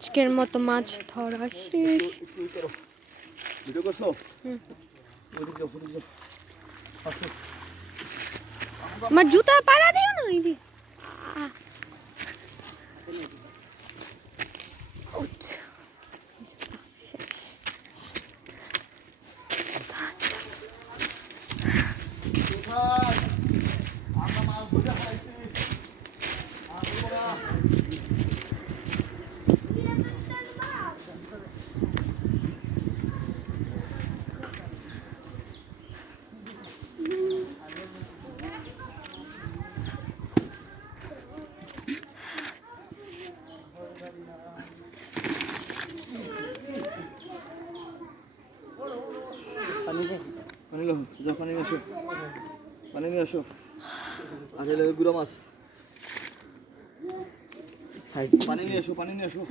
আজকের মতো মাছ ধরা শেষ। আমার জুতা পাড়া দিও না। এই যে পানি নিয়ে আসো আর এলে গুঁড়ো মাছ পানি নিয়ে আসো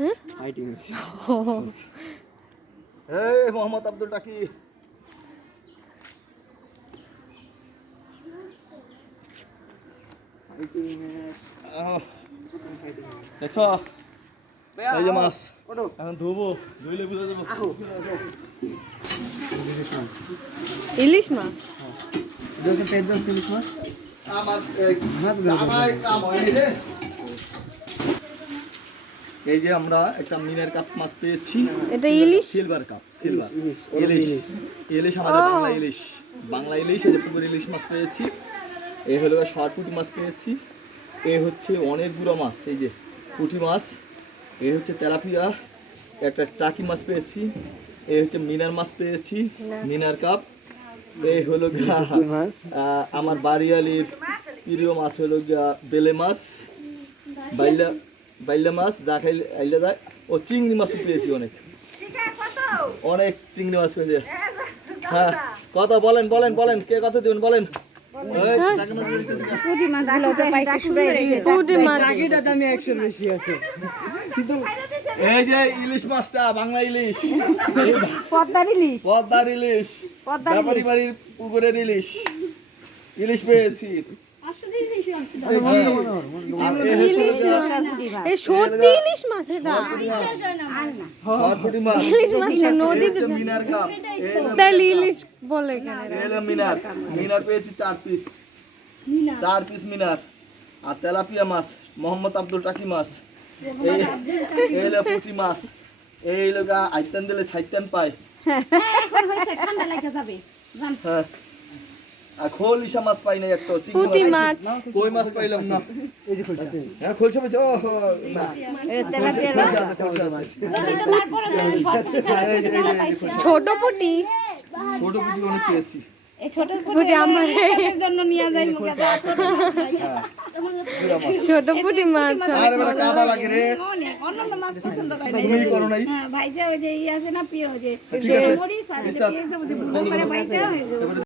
এই মোহাম্মদ আব্দুল টাকি দেখছো এই যে মাছ এখন ধুবো ধুইলে বুঝে দেবো ইলিশ মাছ। এই যে আমরা একটা মিনার কাপ মাছ পেয়েছি। এটা ইলিশ, সিলভার কাপ, সিলভার ইলিশ। ইলিশ আমাদের বাংলা ইলিশ এই যে পুকুর ইলিশ মাছ পেয়েছি। এই হলো শর্টপুটি মাছ পেয়েছি। এই হচ্ছে অনেক গুঁড়ো মাছ, এই যে পুঁটি মাছ। এই হচ্ছে তেলাপিয়া, একটা টাকি মাছ পেয়েছি। এই হচ্ছে মিনার মাছ পেয়েছি, মিনার কাপ। এই হলো আমার বাড়িয়ালির প্রিয় মাছ হলো বেলে মাছ, বাইলা মাছ, যা খাইলে আইলে যায়। ও চিংড়ি মাছও পেয়েছি, অনেক চিংড়ি মাছ পেয়েছি। হ্যাঁ, কথা বলেন কে কথা দেবেন বলেন। এই যে ইলিশ মাছটা বাংলা ইলিশ, পদ্মার ইলিশ, ব্যাপারী বাড়ির পুকুরের ইলিশ পেয়েছি। মিনার পেয়েছি 4 পিস মিনার। আর তেলাপিয়া মাছ মোহাম্মদ আব্দুল টাকি মাছ। এই হলো পুঁটি মাছ। এই লগা আইতান দিলে ছাইতান পায়। হ্যাঁ, আর খোলসা মাছ পাই না, একটা পুঁটি মাছ, কই মাছ পাইলাম না। এই যে খোলসা, হ্যাঁ খোলসা পেয়েছি। ও না, ছোট পুঁটি অনেক পেয়েছি। ছোট পুঁটি মাছ আর বড় কাদা লাগে রে। অন্য মাছ পছন্দ করে না। তুমি করো নাই? হ্যাঁ, ভাইজা ওই যে ই আছে না, প্রিয় যে ঠিক আছে। মরিচ আর ভাইজা